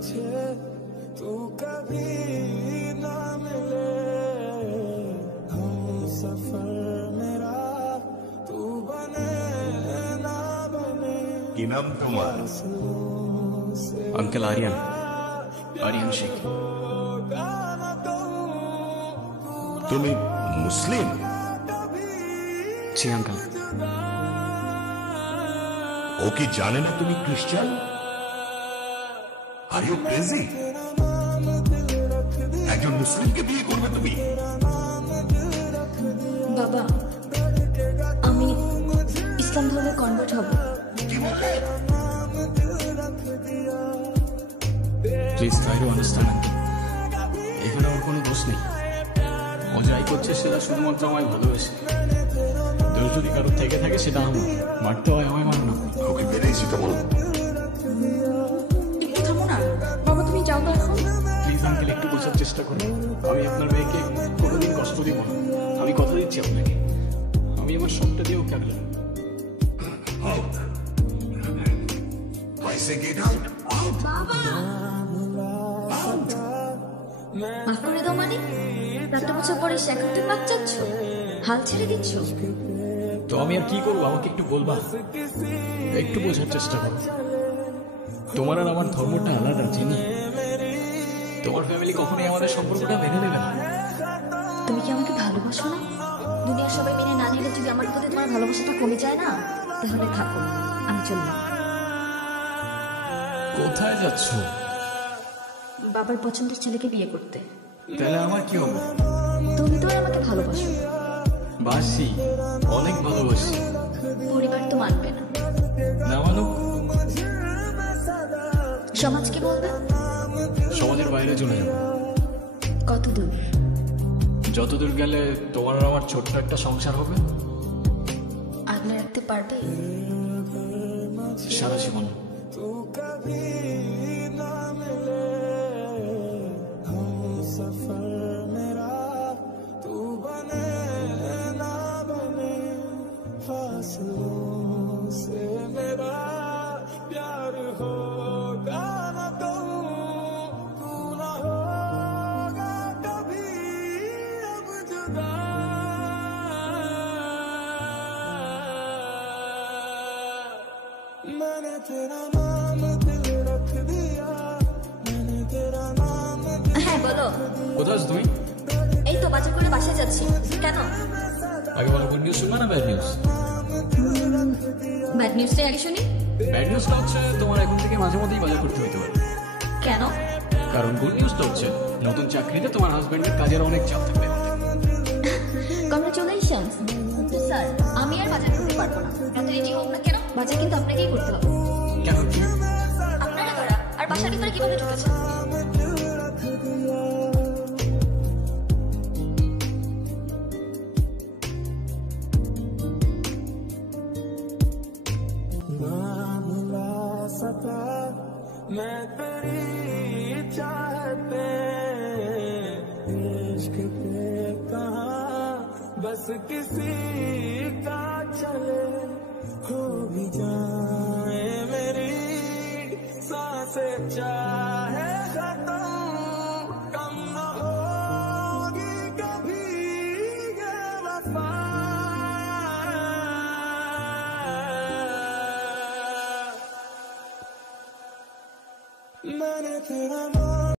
मुझे तू कभी ना मिले, हम सफर मेरा तू बने ना बने। কি নাম তোমার? আঙ্কেল আরিয়ান, আরিয়ান শেখ। তুমি মুসলিম? জি আঙ্কেল। ও কি জানে না তুমি খ্রিস্টান? Are you crazy? একজন মুসলিমকে বিয়ে করবে তুমি? বাবা, আমি ইসলাম ধর্মে কনভার্ট হব। কি বলে? Please try to understand. এখানে ওর কোনো দোষ নেই। ও যাই করছে সেটা শুধুমাত্র আমায় ভালোবেসে। দোষ যদি কারোর থেকে থাকে সেটা আমার, মারতে হয় আমায় মার না। ওকে বেরিয়েছি তো বল। একটু থামো না বাবা, তুমি যাও তো এখন। প্লিজ আঙ্কেল একটু বোঝার চেষ্টা করুন। আমি আপনার মেয়েকে কোনোদিন কষ্ট দিব না। আমি কথা দিচ্ছি আপনাকে, আমি আমার সবটা দিয়ে ওকে আগলাম। Out. I say get out. Out. বাবা, মাফ করে দাও মানে? একটা বছর পরে সে এখন তুমি মাপ চাচ্ছ, হাল ছেড়ে দিচ্ছ। তো আমি আর কি করবো, আমাকে একটু বলবা? একটু বোঝার চেষ্টা করো। তোমার আর আমার ধর্মটা আলাদা, চিনি। তোমার ফ্যামিলি কখনোই আমাদের সম্পর্কটা মেনে নেবে না। তুমি কি আমাকে ভালোবাসো না? দুনিয়ার সবাই মেনে না নিলে যদি আমার প্রতি তোমার ভালোবাসাটা কমে যায় না, তাহলে থাকো, আমি চললাম। কোথায় যাচ্ছ? বাবার পছন্দের ছেলেকে বিয়ে করতে। তাহলে আমার কি হবে? তুমি তো আর আমাকে ভালোবাসো। বাসি, অনেক ভালোবাসি। পরিবার তো মানবে না। না মানুক, সমাজ কি বলবে? সমাজের বাইরে চলে যাবো। কত দূর? যতদূর গেলে তোমার আর আমার ছোট্ট একটা সংসার হবে। আগলে রাখতে পারবে? সারা জীবন। तू कभी ना मिले, हम सफर मेरा तू बने ना बने, फासलों से मेरा प्यार होगा ना तू ना होगा कभी अब जुदा। मैंने तेरा नाम दिल रख दिया, मैंने तेरा नाम হ্যাঁ বলো। কোথায় আছো তুমি? এই তো বাজার করে বাসায় যাচ্ছি। কেন? আগে বলো, গুড নিউজ শুনবা না ব্যাড নিউজ? ব্যাড নিউজটাই আগে শুনি। ব্যাড নিউজটা হচ্ছে তোমার এখন থেকে মাঝে মধ্যেই বাজার করতে হতে পারে। কেন? কারণ গুড নিউজটা হচ্ছে নতুন চাকরিতে তোমার হাজবেন্ডের কাজের অনেক চাপ থাকবে। Congratulations sir. আমি আর বাজার করতে পারবো না, এত রেডি হোক না কেন, বাজার কিন্তু আপনাকেই করতে হবে। কেন কি? আপনারা করা আর বাসার ভিতরে কিভাবে ঢুকেছে? मैं तेरी चाहते इश्क पे कहाँ बस किसी का चले, हो भी जाए मेरी सांसें चाहे खत्म, कम न होगी कभी ये वफा। मैंने तेरा